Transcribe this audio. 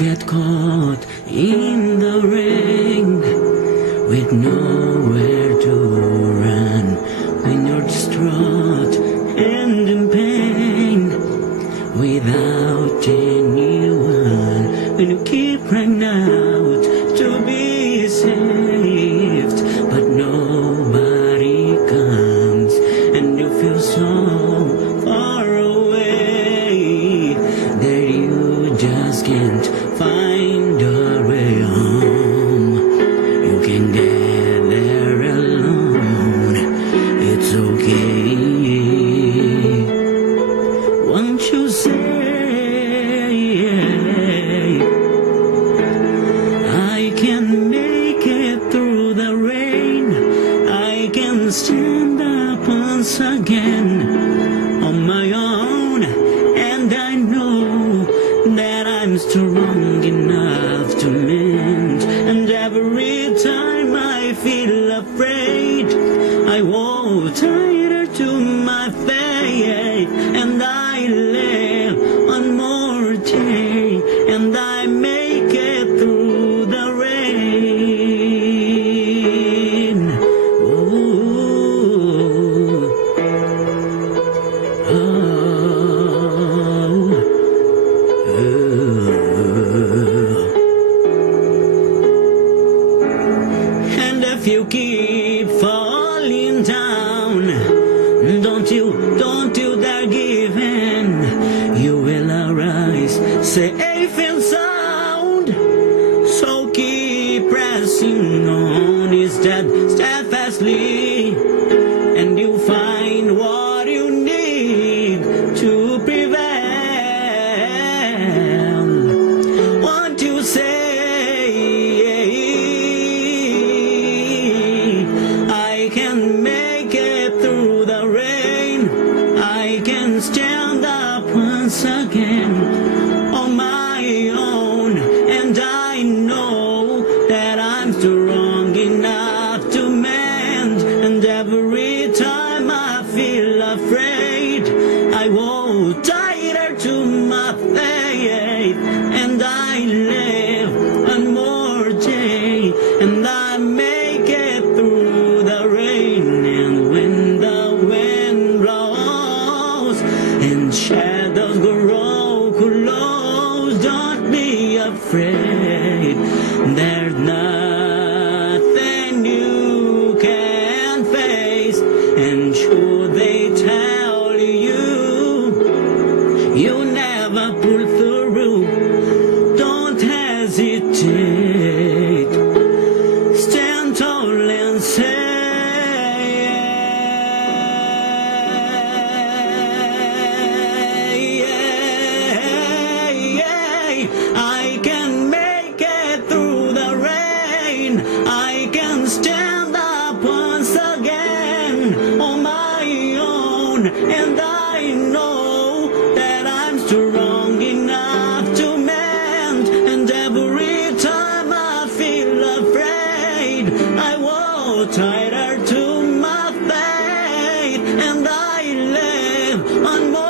get caught in the rain with nowhere to run, when you're distraught and in pain without anyone, when you keep crying out to be saved but nobody comes, and you feel so far away that you just can't find a way home. You can get there alone, it's okay. Won't you say I can make it through the rain, I can stand up once again on my own, and I know that I'm strong enough to mend. And every time I feel afraid, I hold tighter to my faith, and I live one more day, and I make it through the rain. Ooh. Oh. And if you keep falling down, don't you dare give in. You will arise safe and sound. So keep pressing on instead steadfastly, and you find what you need to prevail. Want to say I can make it through the rain, I can stand up once again on my own, and I know that I'm strong enough to mend. And every time I feel afraid, I hold tighter to my faith, and I live one more day, and I make it through the rain. And when the wind blows and shadows grow close, don't be afraid, there's nothing you can face. And should they tell you never pull through, don't hesitate, stand tall and say I can make it through the rain, I can stand up once again on my own, and I know that I'm strong enough to mend. And every time I feel afraid, I hold tighter to my faith, and I live on more